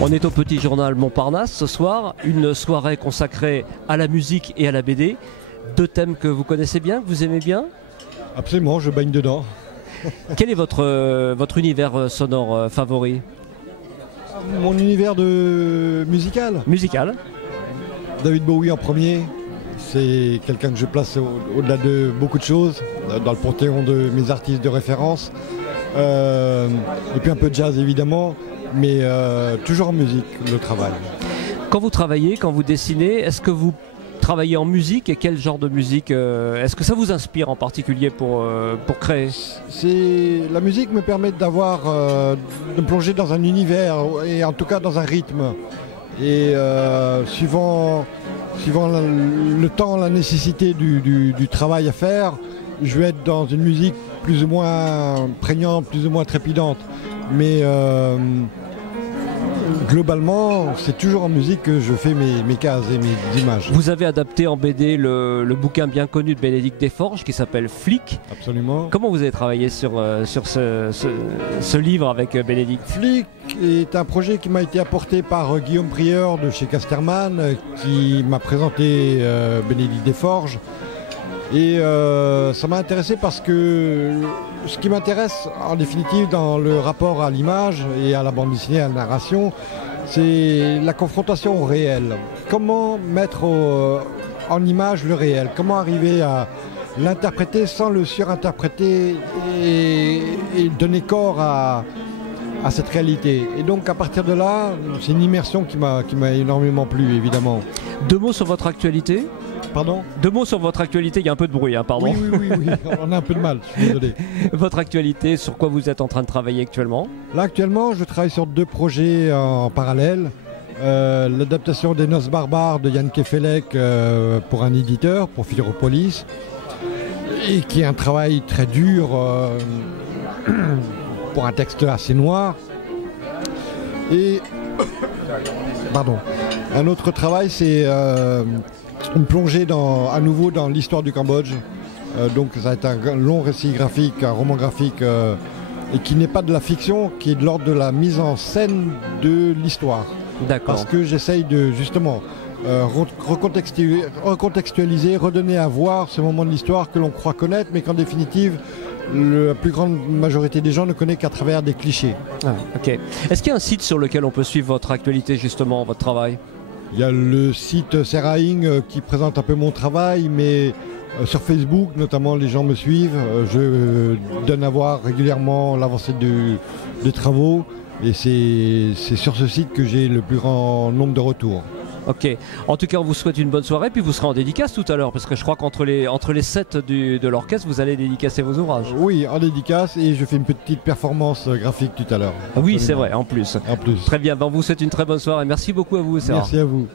On est au Petit Journal Montparnasse ce soir, une soirée consacrée à la musique et à la BD. Deux thèmes que vous connaissez bien, que vous aimez bien? Absolument, je baigne dedans. Quel est votre univers sonore favori? Mon univers musical. Musical. David Bowie en premier. C'est quelqu'un que je place au-delà de beaucoup de choses, dans le panthéon de mes artistes de référence. Et puis un peu de jazz évidemment, mais toujours en musique, le travail. Quand vous travaillez, quand vous dessinez, est-ce que vous travaillez en musique et quel genre de musique est-ce que ça vous inspire en particulier pour créer? La musique me permet de me plonger dans un univers et en tout cas dans un rythme. Et suivant le temps, la nécessité du travail à faire, je vais être dans une musique plus ou moins prégnante, plus ou moins trépidante. Mais globalement, c'est toujours en musique que je fais mes cases et mes images. Vous avez adapté en BD le bouquin bien connu de Bénédicte Desforges qui s'appelle Flic. Absolument. Comment vous avez travaillé sur ce livre avec Bénédicte? Flic est un projet qui m'a été apporté par Guillaume Prieur de chez Casterman, qui m'a présenté Bénédicte Desforges. Et ça m'a intéressé parce que ce qui m'intéresse en définitive dans le rapport à l'image et à la bande dessinée, à la narration, c'est la confrontation au réel. Comment mettre en image le réel? Comment arriver à l'interpréter sans le surinterpréter et donner corps à cette réalité? Et donc à partir de là, c'est une immersion qui m'a énormément plu évidemment. Deux mots sur votre actualité? Pardon? Deux mots sur votre actualité, il y a un peu de bruit, hein, pardon. Oui, on a un peu de mal, je suis désolé. Votre actualité, sur quoi vous êtes en train de travailler actuellement? Là actuellement, je travaille sur deux projets en parallèle. L'adaptation des Noces barbares de Yann Kefelec pour un éditeur, pour Philéropolis, et qui est un travail très dur pour un texte assez noir. Et pardon. Un autre travail, c'est une plongée à nouveau dans l'histoire du Cambodge. Donc ça va être un long récit graphique, un roman graphique, et qui n'est pas de la fiction, qui est de l'ordre de la mise en scène de l'histoire. D'accord. Parce que j'essaye de justement recontextualiser, redonner à voir ce moment de l'histoire que l'on croit connaître, mais qu'en définitive, la plus grande majorité des gens ne connaît qu'à travers des clichés. Ah, ok. Est-ce qu'il y a un site sur lequel on peut suivre votre actualité, justement, votre travail? Il y a le site Serraing qui présente un peu mon travail, mais sur Facebook notamment les gens me suivent. Je donne à voir régulièrement l'avancée des travaux et c'est sur ce site que j'ai le plus grand nombre de retours. Ok. En tout cas, on vous souhaite une bonne soirée, puis vous serez en dédicace tout à l'heure, parce que je crois qu'entre les sets de l'orchestre, vous allez dédicacer vos ouvrages. Oui, en dédicace, et je fais une petite performance graphique tout à l'heure. Oui, c'est vrai, en plus. En plus. Très bien, ben, on vous souhaite une très bonne soirée. Merci beaucoup à vous, Sarah. Merci à vous.